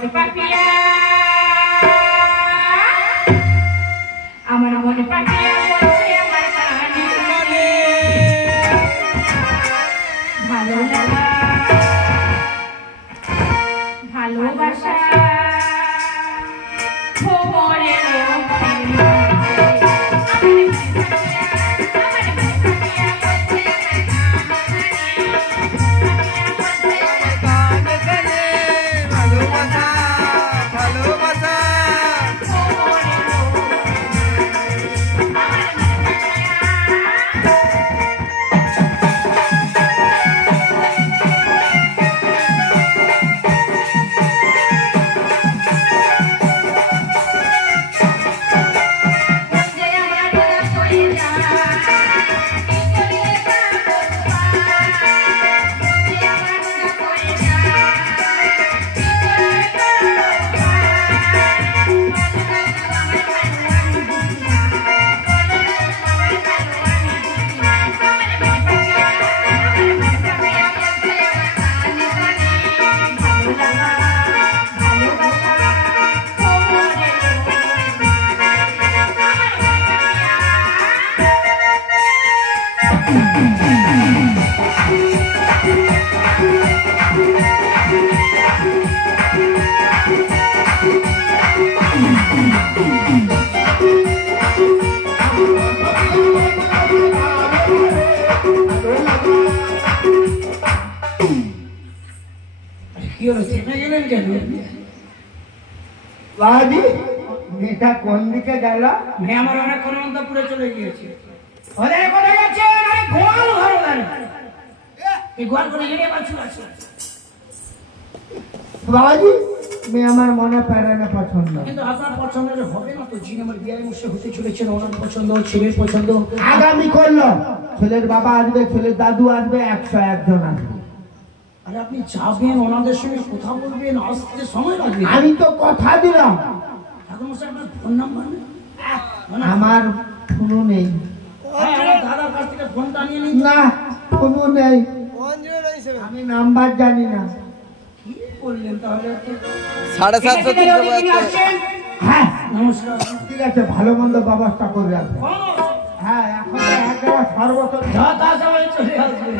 মনে পাপিয়া আমার মনে পাপিয়া বলছে আমার কানে ভালো লাগা ভালোবাসা মেয়েটা কোন দিকে গেল? মেয়ে আমার অনেকক্ষণ অন্তপুরে চলে গিয়েছে। বাবাজি মেয়ে আমার মনে পারে না পছন্দ। কিন্তু আপনার পছন্দের হবে না তো, যিনি আমার বিয়ে বসে হতে চলেছেন ওনার পছন্দ, ছেলের পছন্দ আগামী করলো। ছেলের বাবা আসবে, ছেলের দাদু আসবে, 101 জন আসবে। আরে আপনি যাবেন, ওনাদের সঙ্গে কথা বলবেন, আসতে সময় লাগবে। আমি তো কথা দিলাম। আপনার ফোন নাম্বার নেই? আমার ফোনও নেই। দাদার কাছ থেকে ফোনটা নিয়ে নিন। না ফোনও নেই, আমি নাম্বার জানি না। কি বললেন তাহলে? 750 হ্যাঁ নমস্কার। ঠিক আছে, ভালো মন্দ ব্যবস্থা করে রাখবো। হ্যাঁ এখন এক জায়গায় সর্বত যথা সময় চলে আসবে।